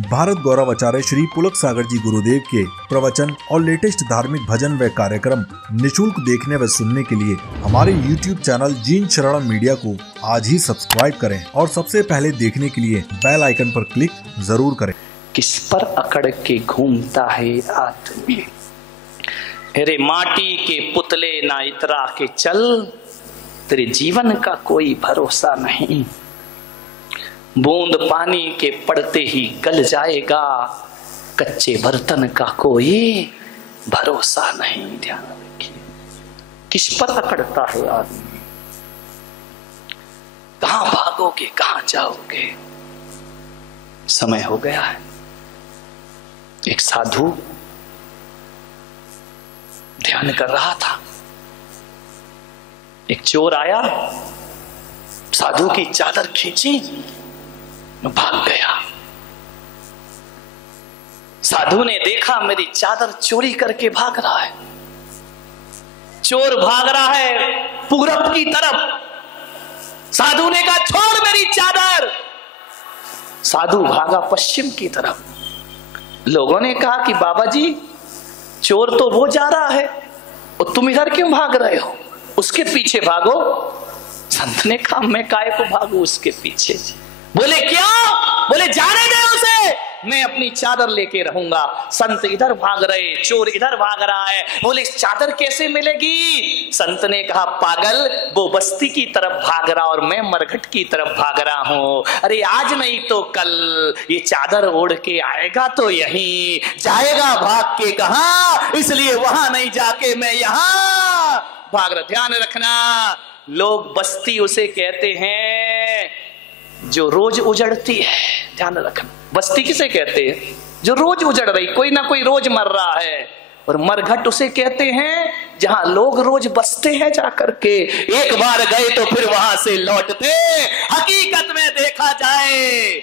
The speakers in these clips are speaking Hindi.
भारत गौरव आचार्य श्री पुलक सागर जी गुरुदेव के प्रवचन और लेटेस्ट धार्मिक भजन व कार्यक्रम निशुल्क देखने व सुनने के लिए हमारे YouTube चैनल जीन शरणम मीडिया को आज ही सब्सक्राइब करें और सबसे पहले देखने के लिए बेल आइकन पर क्लिक जरूर करें। किस पर अकड़ के घूमता है आदमी, अरे माटी के पुतले ना इतरा के चल, तेरे जीवन का कोई भरोसा नहीं। बूंद पानी के पड़ते ही गल जाएगा, कच्चे बर्तन का कोई भरोसा नहीं। ध्यान रखिए, किस पर अकड़ता है आदमी, कहां भागोगे, कहां जाओगे। समय हो गया है। एक साधु ध्यान कर रहा था, एक चोर आया, साधु की चादर खींची, भाग गया। साधु ने देखा मेरी चादर चोरी करके भाग रहा है। चोर भाग रहा है पूरब की तरफ। साधु ने कहा छोड़ मेरी चादर। साधु भागा पश्चिम की तरफ। लोगों ने कहा कि बाबा जी, चोर तो वो जा रहा है और तुम इधर क्यों भाग रहे हो, उसके पीछे भागो। संत ने कहा मैं काहे को भागू उसके पीछे। बोले क्यों? बोले जाने दे उसे, मैं अपनी चादर लेके रहूंगा। संत इधर भाग रहे, चोर इधर भाग रहा है। बोले चादर कैसे मिलेगी? संत ने कहा पागल, वो बस्ती की तरफ भाग रहा और मैं मरघट की तरफ भाग रहा हूं। अरे आज नहीं तो कल ये चादर ओढ़ के आएगा तो यहीं जाएगा, भाग के कहां, इसलिए वहां नहीं जाके मैं यहां भाग रहा। ध्यान रखना, लोग बस्ती उसे कहते हैं जो रोज उजड़ती है। ध्यान रखना, बस्ती किसे कहते हैं? जो रोज उजड़ रही, कोई ना कोई रोज मर रहा है। और मरघट उसे कहते हैं जहां लोग रोज बसते हैं जाकर के, एक बार गए तो फिर वहां से लौटते। हकीकत में देखा जाए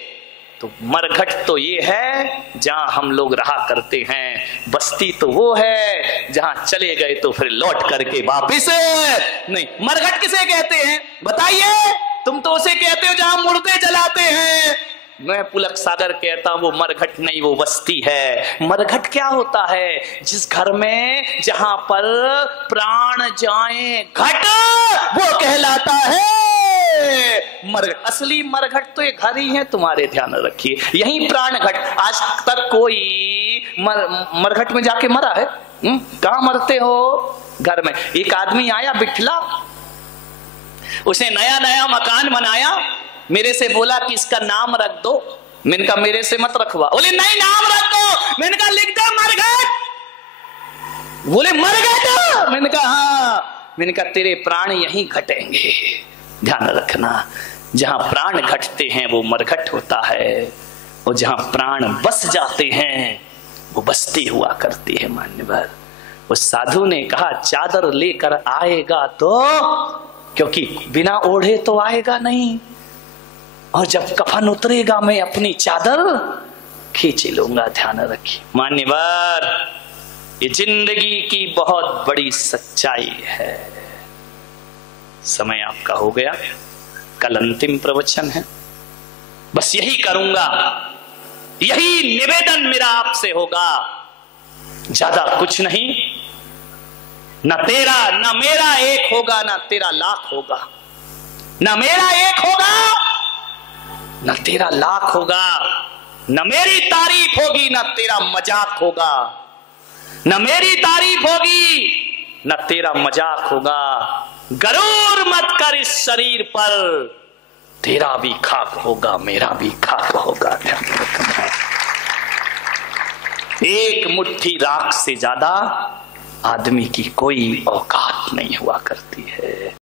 तो मरघट तो ये है जहां हम लोग रहा करते हैं, बस्ती तो वो है जहां चले गए तो फिर लौट करके वापिस नहीं। मरघट किसे कहते हैं बताइए? तुम तो उसे कहते हो जहां मुर्दे जलाते हैं। मैं पुलक सागर कहता हूं वो मरघट नहीं, वो बस्ती है। मरघट क्या होता है? जिस घर में जहां पर प्राण जाए घट, वो कहलाता है मरघट। असली मरघट तो ये घर ही है तुम्हारे, ध्यान रखिए, यही प्राण घट। आज तक कोई मरघट में जाके मरा है? कहां मरते हो? घर में। एक आदमी आया बिठला, उसने नया नया मकान बनाया, मेरे से बोला कि इसका नाम रख दो। मैंने कहा मेरे से मत रखवा। बोले नहीं नाम रख दो। मैंने कहा लिख दो मरघट। बोले मरघट? मैंने कहा हाँ। मैंने कहा तेरे प्राण यहीं घटेंगे। ध्यान रखना, जहां प्राण घटते हैं वो मरघट होता है, और जहां प्राण बस जाते हैं वो बस्ती हुआ करती है। मान्यवर, उस साधु ने कहा चादर लेकर आएगा तो, क्योंकि बिना ओढ़े तो आएगा नहीं, और जब कफन उतरेगा मैं अपनी चादर खींच लूंगा। ध्यान रखिए मान्यवर, ये जिंदगी की बहुत बड़ी सच्चाई है। समय आपका हो गया, कल अंतिम प्रवचन है। बस यही करूंगा, यही निवेदन मेरा आपसे होगा, ज्यादा कुछ नहीं। न तेरा न मेरा एक होगा, न तेरा लाख होगा। न मेरा एक होगा, न तेरा लाख होगा। न मेरी तारीफ होगी, न तेरा मजाक होगा। न मेरी तारीफ होगी, न तेरा मजाक होगा। गरूर मत कर इस शरीर पर, तेरा भी खाक होगा, मेरा भी खाक होगा। एक मुट्ठी राख से ज्यादा आदमी की कोई औकात नहीं हुआ करती है।